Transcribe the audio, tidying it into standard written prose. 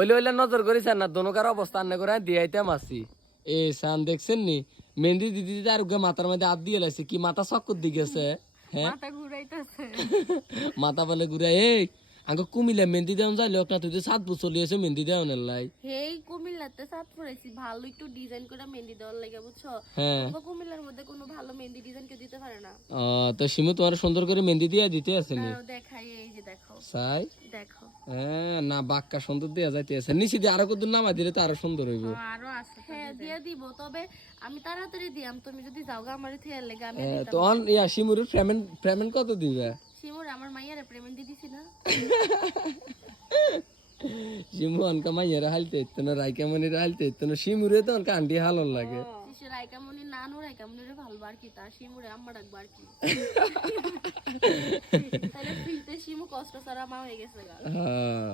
ওইলে ওইলে নজর করেছেন না দোনোকার অবস্থা আন্না করে দিয়াইতাম আসি এ সান দেখছেন নি মেহেন্দি দিদি দিদি আর মাথার মধ্যে হাত দিয়ে লাইছে কি মাথা চক্কর দিয়ে গেছে হ্যাঁ মাথা ঘুরাইতেছে মাথা বলে ঘুরে এই আগে কুমিল্লা মেহেন্দি দেওয়া যাইলে না তুই তো 7 বছর চলিয়েছে মেহেন্দি দেওয়ানের লাই হেই কুমিল্লাতে সাত পড়াইছি ভালো একটু ডিজাইন করে মেহেন্দি দেওয়ার লাগে বুঝছো হ্যাঁ কুমিল্লার মধ্যে কোনো ভালো মেহেন্দি ডিজাইন কেউ দিতে পারে না তো শিমু তোমার সুন্দর করে মেহেন্দি দিয়ে দিতে আছে নি দাঁড়াও দেখাই এই যে দেখো সাই দেখো হ্যাঁ না বাক্কা সুন্দর দেওয়া যাইতে আছে নিচে দিয়ে আরো কত নামা দিলে তো আরো সুন্দর হইব আরো আছে হ্যাঁ দিয়ে দিব তবে আমি তাড়াতাড়ি দিয়াম তুমি যদি যাও গা আমার থেয়ার লাগে আমি তো অন ইয়া শিমুরের পেমেন্ট কত দিবে শিমুর আমার মাইয়ারে পেমেন্ট দিয়ে দিছি না শিমু অনকা মাইয়ারে হালতে ইতো না রাইকা মনিরে হালতে ইতো না শিমুরে তো অনকা আন্টি হালন লাগে শিশু রাইকামনি নানু রাইকামনিরে ভালবার কি তার শিমুরে আম্মা ডাকবার কি তাহলে ফ্রিতে শিমু কষ্ট ছাড়া মা হয়ে গেছে গা হ্যাঁ